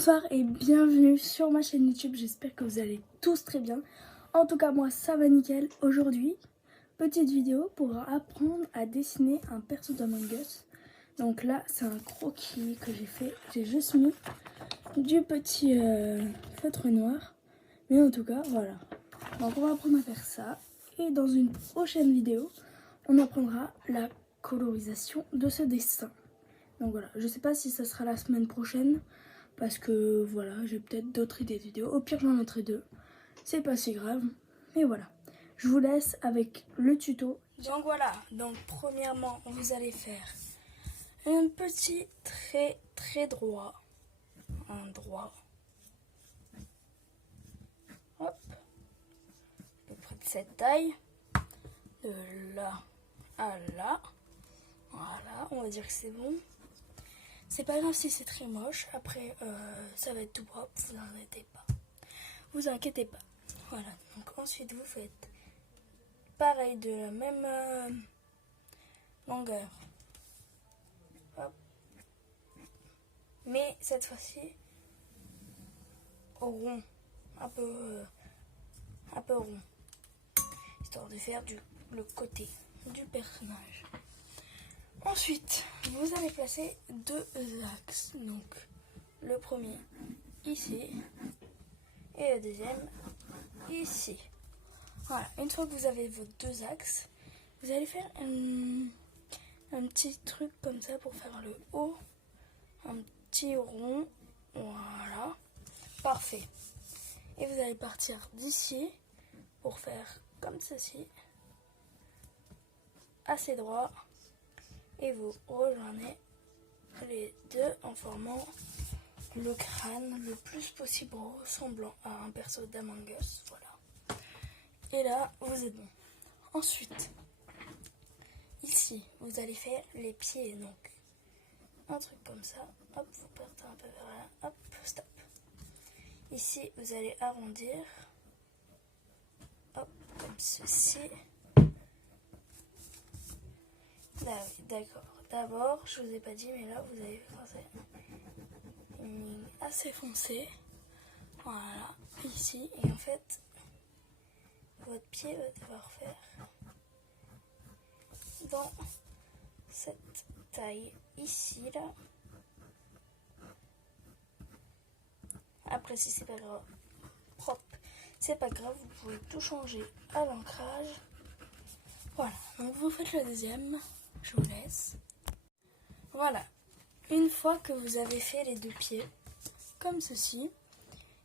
Bonsoir et bienvenue sur ma chaîne YouTube, j'espère que vous allez tous très bien. En tout cas moi ça va nickel. Aujourd'hui, petite vidéo pour apprendre à dessiner un perso d'Among Us. Donc là c'est un croquis que j'ai fait, j'ai juste mis du petit feutre noir. Mais en tout cas voilà, donc on va apprendre à faire ça. Et dans une prochaine vidéo, on apprendra la colorisation de ce dessin. Donc voilà, je sais pas si ça sera la semaine prochaine. Parce que voilà, j'ai peut-être d'autres idées de vidéos. Au pire, j'en mettrai deux. C'est pas si grave. Mais voilà. Je vous laisse avec le tuto. Donc voilà. Donc premièrement, vous allez faire un petit trait très droit. Un droit. Hop. À peu près de cette taille. De là à là. Voilà. On va dire que c'est bon. C'est pas grave si c'est très moche, après ça va être tout propre, vous inquiétez pas. Vous inquiétez pas. Voilà, donc ensuite vous faites pareil de la même longueur. Hop. Mais cette fois-ci au rond, un peu rond, histoire de faire le côté du personnage. Ensuite, vous allez placer deux axes. Donc, le premier ici et le deuxième ici. Voilà, une fois que vous avez vos deux axes, vous allez faire un petit truc comme ça pour faire le haut. Un petit rond. Voilà, parfait. Et vous allez partir d'ici pour faire comme ceci. Assez droit. Et vous rejoignez les deux en formant le crâne le plus possible ressemblant à un perso d'Among Us. Voilà. Et là, vous êtes bon. Ensuite, ici, vous allez faire les pieds. Donc, un truc comme ça. Hop, vous partez un peu vers là. Hop, stop. Ici, vous allez arrondir. Hop, comme ceci. D'accord. D'abord, je vous ai pas dit, mais là, vous avez une ligne assez foncée. Voilà, ici. Et en fait, votre pied va devoir faire dans cette taille ici, là. Après, si c'est pas grave, propre, c'est pas grave, vous pouvez tout changer à l'ancrage. Voilà, donc vous faites le deuxième. Je vous laisse. Voilà, une fois que vous avez fait les deux pieds, comme ceci,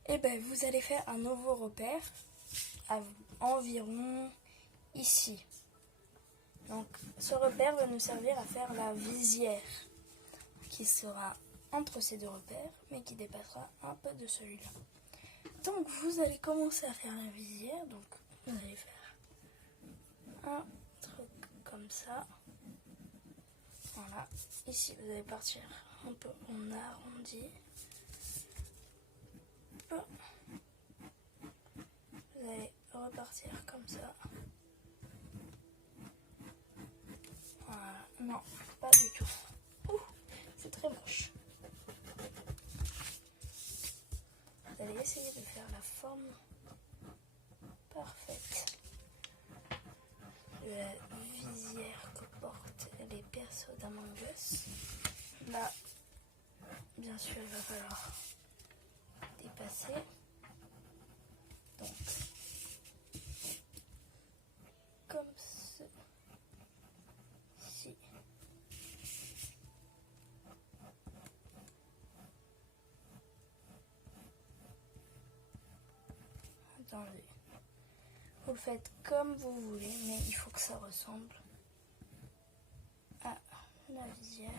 et ben vous allez faire un nouveau repère à environ ici. Donc ce repère va nous servir à faire la visière qui sera entre ces deux repères, mais qui dépassera un peu de celui-là. Donc vous allez commencer à faire la visière, donc vous allez faire un truc comme ça. Voilà, ici vous allez partir un peu en arrondi. Vous allez repartir comme ça. Voilà, non, pas du tout. Ouh, c'est très moche. Vous allez essayer de faire la forme parfaite de la visière que portent les persos d'Among Us. Là, bien sûr, il va falloir dépasser. Donc, comme ceci. Attendez. Vous le faites comme vous voulez, mais il faut que ça ressemble à la visière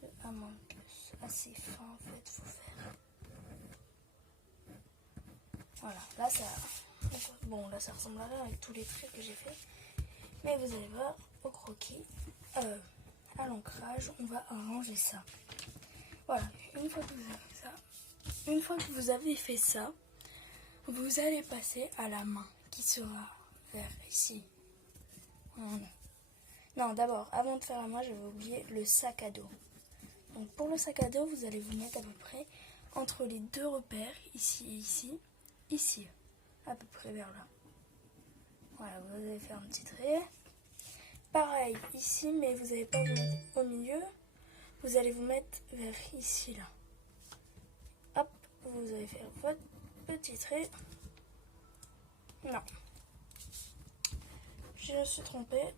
de Among Us. Assez fin en fait, faut faire. Voilà, là ça. Bon, là ça ressemble à rien avec tous les traits que j'ai fait. Mais vous allez voir, au croquis, à l'ancrage, on va arranger ça. Voilà, une fois que vous avez fait ça, vous allez passer à la main qui sera vers ici. Non, d'abord, avant de faire la main, j'avais oublié le sac à dos. Donc pour le sac à dos, vous allez vous mettre à peu près entre les deux repères, ici et ici, ici, à peu près vers là. Voilà, vous allez faire un petit trait. Pareil ici, mais vous n'allez pas vous mettre au milieu, vous allez vous mettre vers ici là. Hop, vous allez faire votre petit trait. Non, je me suis trompée.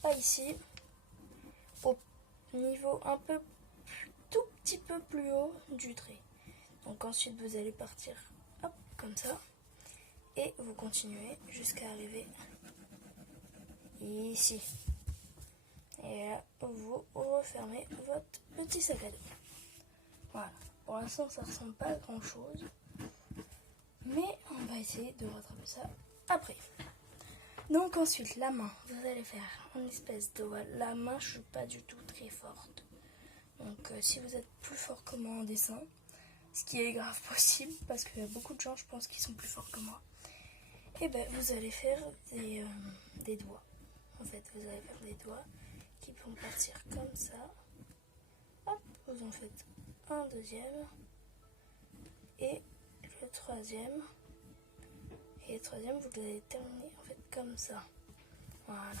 Pas ici, au niveau un peu tout petit peu plus haut du trait. Donc ensuite vous allez partir hop comme ça et vous continuez jusqu'à arriver ici. Et là vous refermez votre petit sac à dos. Voilà. Pour l'instant ça ressemble pas à grand chose, mais on va essayer de rattraper ça après. Donc ensuite la main, vous allez faire une espèce d'ovale. La main je suis pas du tout très forte. Donc si vous êtes plus fort que moi en dessin, ce qui est grave possible parce qu'il y a beaucoup de gens je pense qui sont plus forts que moi, et ben vous allez faire des doigts. En fait vous allez faire des doigts qui vont partir comme ça. Hop, vous en faites un deuxième et le troisième. Et le troisième vous allez terminer en fait comme ça. Voilà.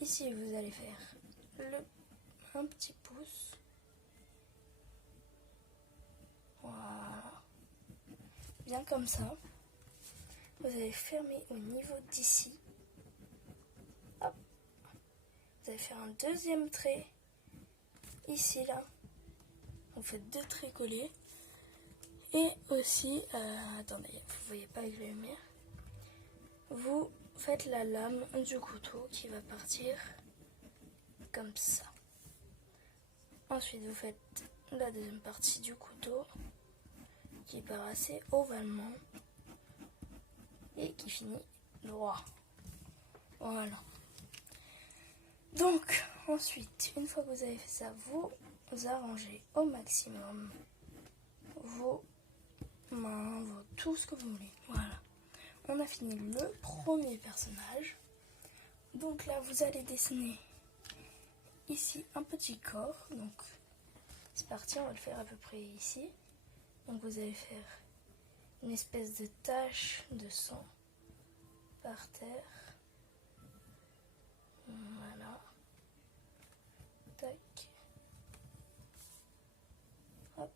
Ici vous allez faire un petit pouce. Voilà. Bien comme ça. Vous allez fermer au niveau d'ici. Hop. Vous allez faire un deuxième trait. Ici, là. Vous faites deux traits collés. Et aussi, attendez, vous voyez pas avec la lumière. Vous faites la lame du couteau qui va partir comme ça. Ensuite, vous faites la deuxième partie du couteau qui part assez ovalement et qui finit droit. Voilà. Donc, ensuite, une fois que vous avez fait ça, vous arrangez au maximum vos main, tout ce que vous voulez. Voilà. On a fini le premier personnage. Donc là, vous allez dessiner ici un petit corps. Donc, c'est parti, on va le faire à peu près ici. Donc, vous allez faire une espèce de tache de sang par terre. Voilà. Tac. Hop.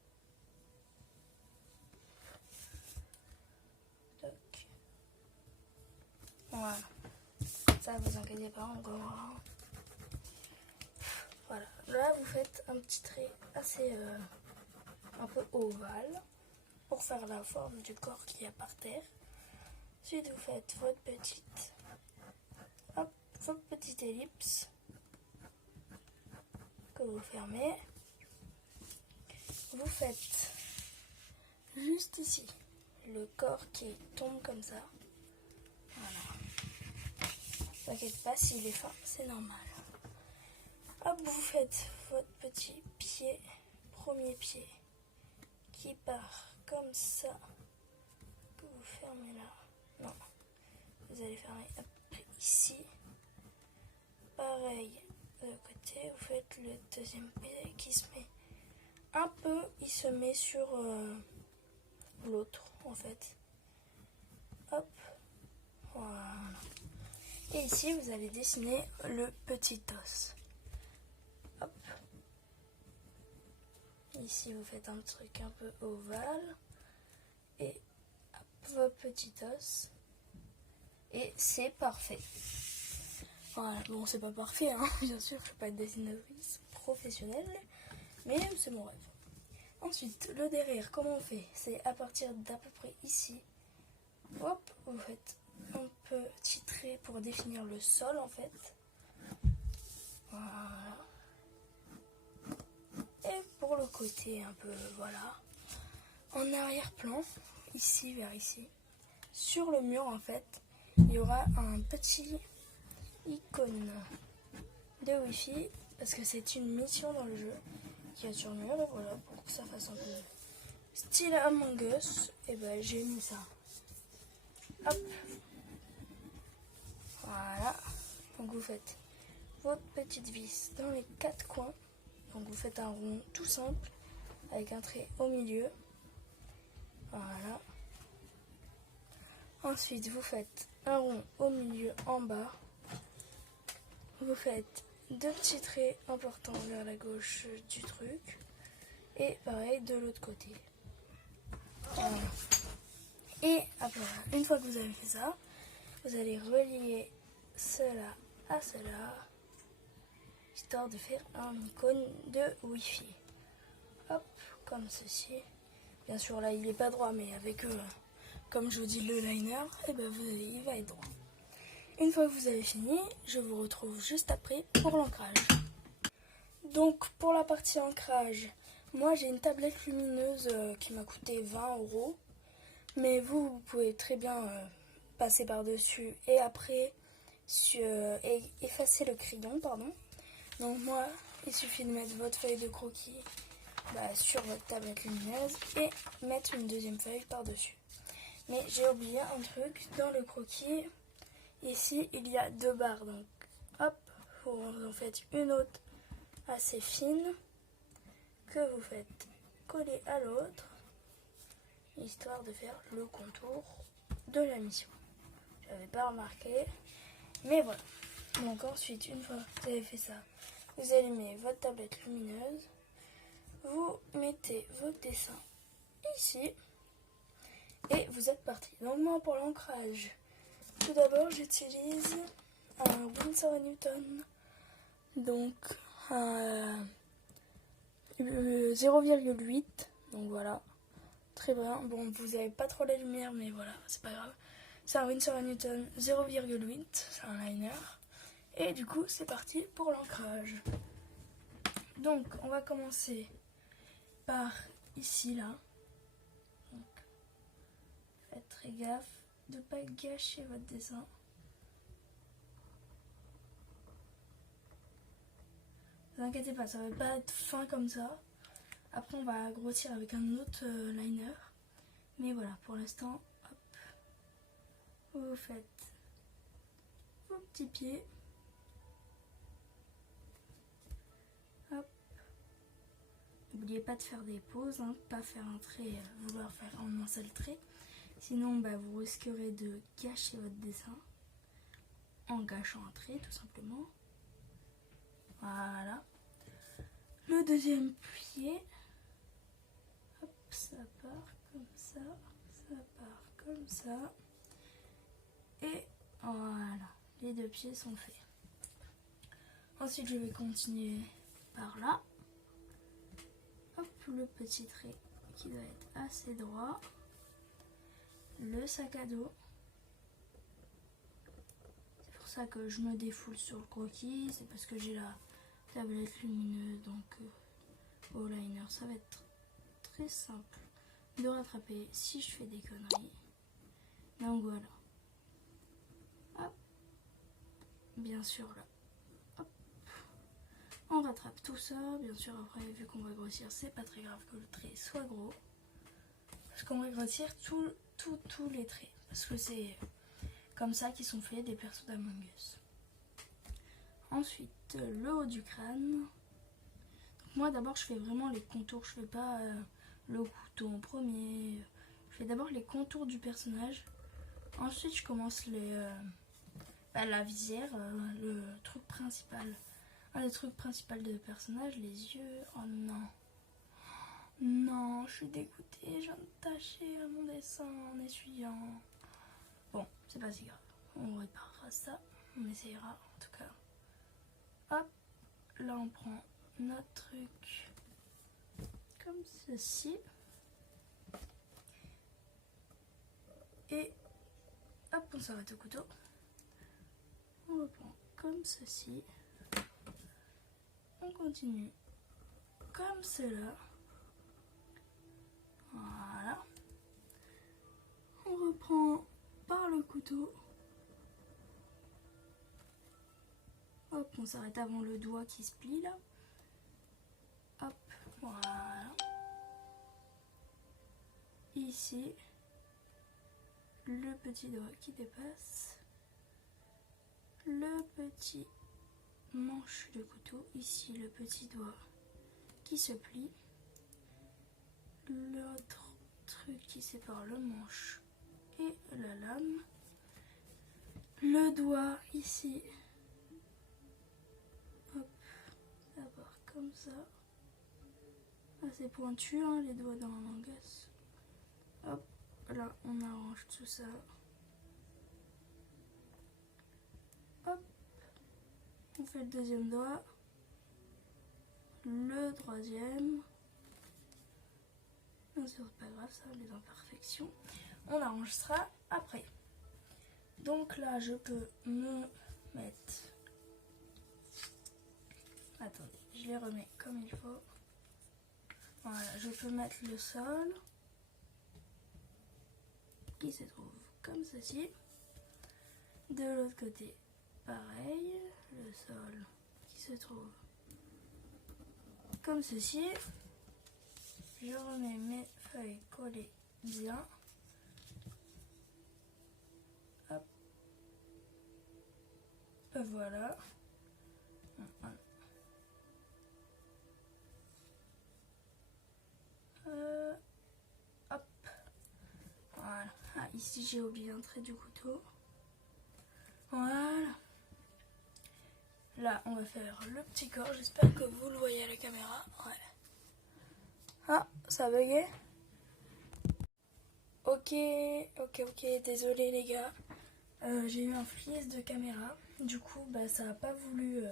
Voilà, ça vous inquiétez pas encore. Voilà, là vous faites un petit trait assez un peu ovale pour faire la forme du corps qu'il y a par terre. Ensuite vous faites votre petite ellipse que vous fermez. Vous faites juste ici le corps qui tombe comme ça. Voilà. Ne t'inquiète pas, s'il est fin, c'est normal. Hop, vous faites votre petit pied, premier pied, qui part comme ça, que vous fermez là. Non, vous allez fermer ici. Pareil, de l'autre côté, vous faites le deuxième pied qui se met un peu, il se met sur l'autre en fait. Hop, voilà. Et ici, vous allez dessiner le petit os. Hop. Ici, vous faites un truc un peu ovale. Et hop, votre petit os. Et c'est parfait. Voilà, bon, c'est pas parfait, hein. Bien sûr, je ne suis pas dessinatrice professionnelle, mais c'est mon rêve. Ensuite, le derrière, comment on fait? C'est à partir d'à peu près ici. Hop, vous faites un petit trait pour définir le sol en fait. Voilà. Et pour le côté un peu, voilà, en arrière-plan, ici vers ici, sur le mur en fait, il y aura un petit icône de Wi-Fi parce que c'est une mission dans le jeu qui est sur le mur. Et voilà, pour que ça fasse un peu style Among Us, et ben j'ai mis ça. Hop. Voilà. Donc vous faites votre petite vis dans les quatre coins. Donc vous faites un rond tout simple. avec un trait au milieu. Voilà. Ensuite, vous faites un rond au milieu en bas. Vous faites 2 petits traits importants vers la gauche du truc. Et pareil de l'autre côté. Voilà. Et après, une fois que vous avez fait ça, vous allez relier cela à cela, histoire de faire un icône de Wi-Fi. Hop, comme ceci. Bien sûr, là, il n'est pas droit, mais avec, comme je vous dis, le liner, et ben, il va être droit. Une fois que vous avez fini, je vous retrouve juste après pour l'ancrage. Donc, pour la partie ancrage, moi, j'ai une tablette lumineuse qui m'a coûté 20 €. Mais vous pouvez très bien passer par-dessus et après effacer le crayon, pardon. Donc moi, il suffit de mettre votre feuille de croquis sur votre tablette lumineuse et mettre une deuxième feuille par-dessus. Mais j'ai oublié un truc, dans le croquis, ici il y a 2 barres. Donc hop, vous en faites une autre assez fine que vous faites coller à l'autre, histoire de faire le contour de la mission. Je n'avais pas remarqué, mais voilà. Donc ensuite, une fois que vous avez fait ça, vous allumez votre tablette lumineuse, vous mettez votre dessin ici, et vous êtes parti. Donc moi, pour l'ancrage, tout d'abord, j'utilise un Winsor & Newton, donc un 0,8, donc voilà. Très bien. Bon, vous n'avez pas trop la lumière, mais voilà, c'est pas grave. C'est un Winsor & Newton 0,8, c'est un liner. Et du coup, c'est parti pour l'ancrage. Donc, on va commencer par ici, là. Donc, faites très gaffe de ne pas gâcher votre dessin. Ne vous inquiétez pas, ça ne va pas être fin comme ça. Après, on va grossir avec un autre liner. Mais voilà, pour l'instant, hop, vous faites vos petits pieds. Hop. N'oubliez pas de faire des pauses, hein, pas faire un trait, vouloir faire un seul trait. Sinon, vous risquerez de gâcher votre dessin en gâchant un trait, tout simplement. Voilà. Le deuxième pied, hop, ça part comme ça part comme ça. Et voilà, les 2 pieds sont faits. Ensuite, je vais continuer par là. Hop, le petit trait qui doit être assez droit. Le sac à dos. C'est pour ça que je me défoule sur le croquis. C'est parce que j'ai la tablette lumineuse. Donc, au liner, ça va être très simple de rattraper si je fais des conneries. Donc voilà. Hop. Bien sûr, là. Hop. On rattrape tout ça. Bien sûr, après, vu qu'on va grossir, c'est pas très grave que le trait soit gros. Parce qu'on va grossir tous les traits. Parce que c'est comme ça qu'ils sont faits des persos d'Among Us. Ensuite, le haut du crâne. Donc moi, d'abord, je fais vraiment les contours. Je fais pas le couteau en premier. Je fais d'abord les contours du personnage. Ensuite, je commence la visière, le truc principal. Un des trucs principaux de personnage, les yeux. Oh non. Non, je suis dégoûtée. Je viens de tacher mon dessin en essuyant. Bon, c'est pas si grave. On réparera ça. On essayera en tout cas. Hop. Là, on prend notre truc comme ceci. Et hop, on s'arrête au couteau. On reprend comme ceci. On continue comme cela. Voilà. On reprend par le couteau. Hop, on s'arrête avant le doigt qui se plie là. Hop, voilà. Ici, le petit doigt qui dépasse. Le petit manche de couteau. Ici, le petit doigt qui se plie. l'autre truc qui sépare le manche et la lame. Le doigt ici. Hop, d'abord comme ça. Assez pointu, hein, les doigts dans la langasse. Hop, là on arrange tout ça. Hop, on fait le deuxième doigt. Le troisième. Bien sûr, c'est pas grave, ça, les imperfections. On arrangera après. Donc là, je peux me mettre... Attendez, je les remets comme il faut. Voilà, je peux mettre le sol qui se trouve comme ceci. De l'autre côté, pareil, le sol qui se trouve comme ceci. Je remets mes feuilles collées bien. Hop. Voilà. Hop. Voilà. Ah, ici j'ai oublié un trait du couteau. Voilà. Là, on va faire le petit corps. J'espère que vous le voyez à la caméra. Ouais. Ah, ça a bugué. Ok. Désolé les gars. J'ai eu un freeze de caméra. Du coup, bah, ça n'a pas voulu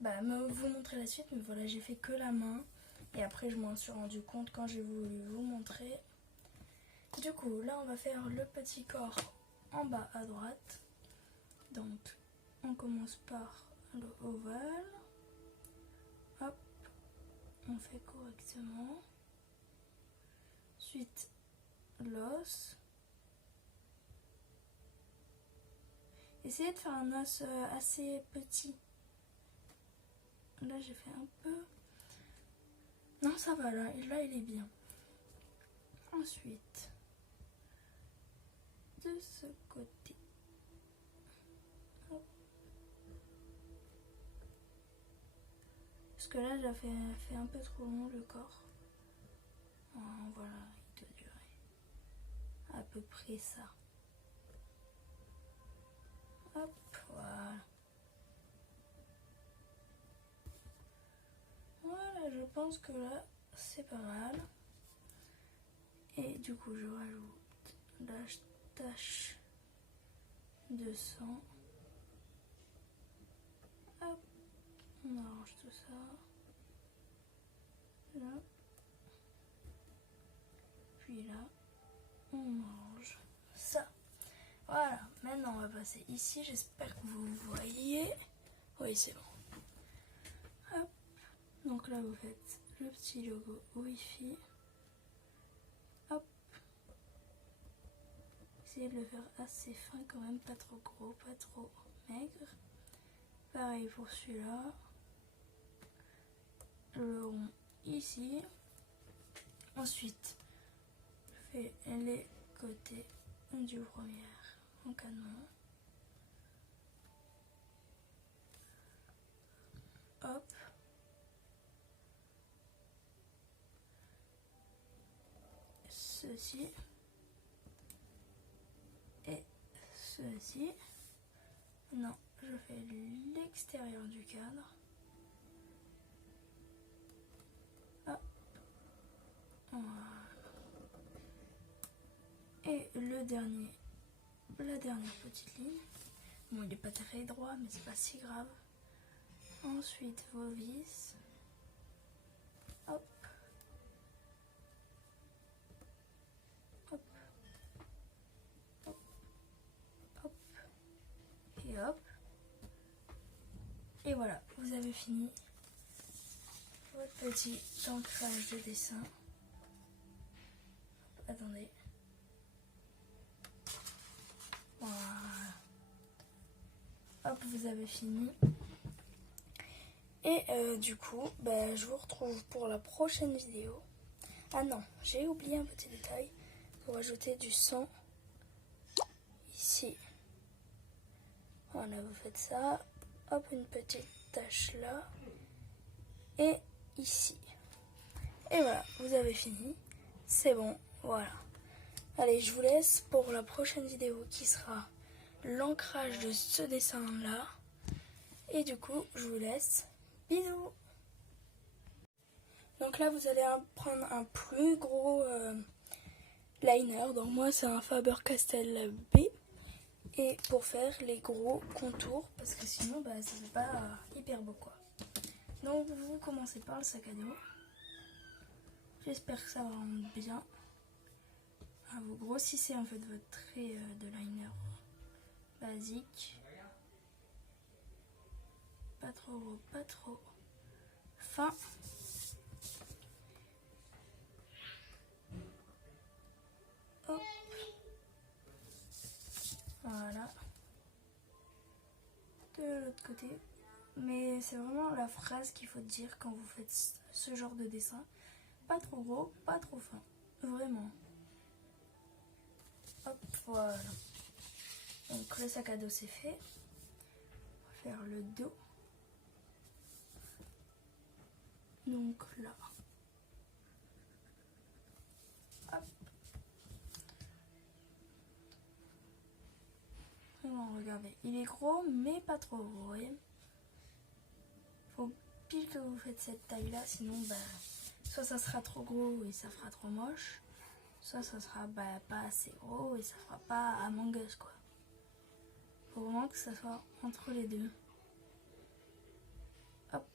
vous montrer la suite. Mais voilà, j'ai fait que la main. Et après, je m'en suis rendu compte quand j'ai voulu vous montrer. Du coup, là, on va faire le petit corps en bas à droite. Donc, on commence par le ovale. Hop, on fait correctement. Ensuite, l'os. Essayez de faire un os assez petit. Là, j'ai fait un peu... Non, ça va, là il est bien. Ensuite, de ce côté. Hop. Parce que là, j'ai fait un peu trop long le corps. Voilà, il doit durer à peu près ça. Hop, voilà. Voilà, je pense que là, c'est pas mal. Et du coup, je rajoute la tache de sang. Hop, on arrange tout ça. Là. Puis là, on arrange ça. Voilà, maintenant on va passer ici. J'espère que vous voyez. Oui, c'est bon. Hop. Donc là, vous faites le petit logo Wi-Fi. Hop. Essayez de le faire assez fin quand même, pas trop gros, pas trop maigre. Pareil pour celui-là. Le rond ici. Ensuite, je fais les côtés du premier encadrant. Hop. Ceci. Et ceci. Non, je fais l'extérieur du cadre. Hop. Voilà. Et la dernière petite ligne. Bon, il n'est pas très droit, mais c'est pas si grave. Ensuite, vos vis. Hop. Hop. Hop. Hop. Et hop. Et voilà, vous avez fini votre petit ancrage de dessin. Attendez. Voilà. Hop, vous avez fini. Et du coup, je vous retrouve pour la prochaine vidéo. Ah non, j'ai oublié un petit détail. Pour ajouter du sang ici. Voilà, vous faites ça. Hop, une petite tache là. Et ici. Et voilà, vous avez fini. C'est bon, voilà. Allez, je vous laisse pour la prochaine vidéo qui sera l'ancrage de ce dessin là. Et du coup, je vous laisse. Bisous. Donc là, vous allez prendre un plus gros liner. Donc moi, c'est un Faber-Castell B. Et pour faire les gros contours, parce que sinon, bah, ça fait pas hyper beau quoi. Donc vous commencez par le sac à dos. J'espère que ça va rendre bien. Vous grossissez en fait votre trait de liner basique. Pas trop gros, pas trop fin. Hop. Voilà. De l'autre côté. Mais c'est vraiment la phrase qu'il faut dire quand vous faites ce genre de dessin. Pas trop gros, pas trop fin. Vraiment. Hop, voilà. Donc le sac à dos c'est fait. On va faire le dos. Donc là. Hop. Vraiment, regardez. Il est gros, mais pas trop gros, vous voyez. Faut pile que vous faites cette taille là, sinon bah, soit ça sera trop gros et ça fera trop moche. Soit ça sera bah, pas assez gros et ça fera pas Among Us quoi. Faut vraiment que ça soit entre les deux. Hop.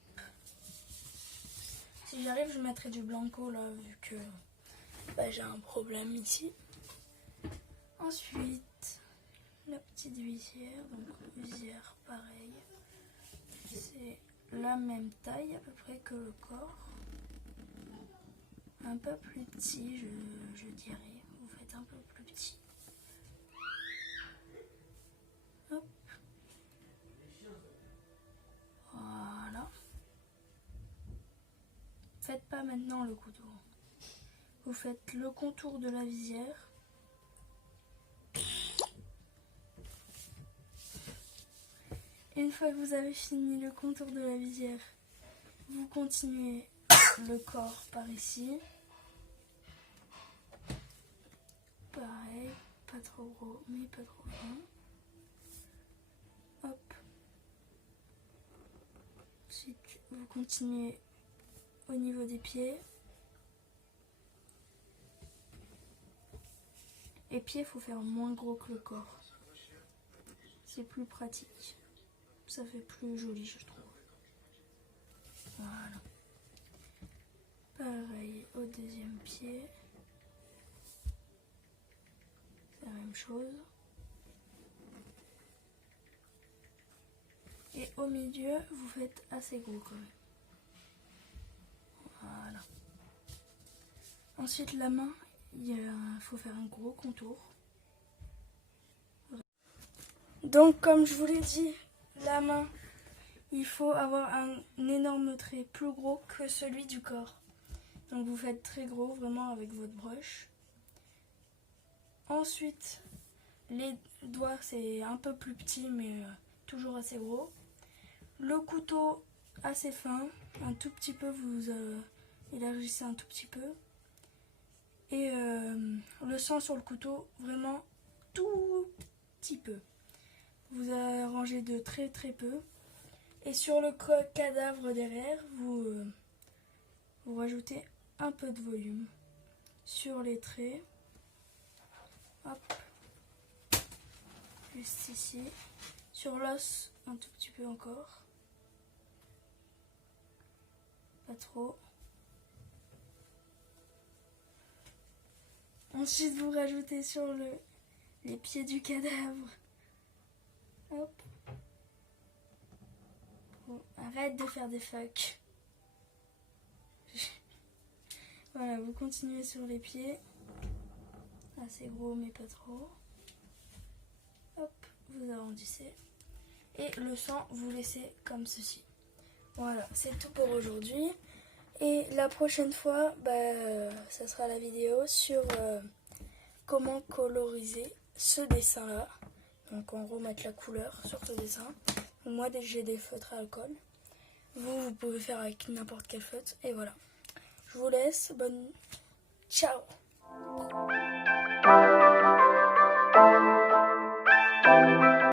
Si j'y arrive, je mettrai du blanco là, vu que bah, j'ai un problème ici. Ensuite, la petite visière. Donc visière pareil. C'est la même taille à peu près que le corps. Un peu plus petit, je dirais. Vous faites un peu plus petit. Hop. Voilà. Faites pas maintenant le couteau. Vous faites le contour de la visière. Une fois que vous avez fini le contour de la visière, vous continuez le corps par ici. Pareil, pas trop gros mais pas trop fin. Hop. Ensuite, vous continuez au niveau des pieds. Les pieds, il faut faire moins gros que le corps. C'est plus pratique. Ça fait plus joli, je trouve. Voilà. Pareil au deuxième pied. C'est la même chose. Et au milieu, vous faites assez gros quand même. Voilà. Ensuite, la main, il faut faire un gros contour. Voilà. Donc, comme je vous l'ai dit, la main, il faut avoir un énorme trait plus gros que celui du corps. Donc, vous faites très gros, vraiment, avec votre brush. Ensuite, les doigts, c'est un peu plus petit, mais toujours assez gros. Le couteau, assez fin, un tout petit peu, vous élargissez un tout petit peu. Et le sang sur le couteau, vraiment tout petit peu. Vous arrangez de très très peu. Et sur le cadavre derrière, vous rajoutez un peu de volume sur les traits. Hop. Juste ici. Sur l'os, un tout petit peu encore. Pas trop. Ensuite, vous rajoutez sur les pieds du cadavre. Hop. Bon, arrête de faire des fucks. Voilà, vous continuez sur les pieds. Assez gros, mais pas trop. Hop, vous arrondissez. Et le sang, vous laissez comme ceci. Voilà, c'est tout pour aujourd'hui. Et la prochaine fois, ça sera la vidéo sur comment coloriser ce dessin-là. Donc en gros, mettre la couleur sur ce dessin. Moi, j'ai des feutres à alcool. Vous pouvez faire avec n'importe quel feutre. Et voilà. Je vous laisse. Bonne... Ciao!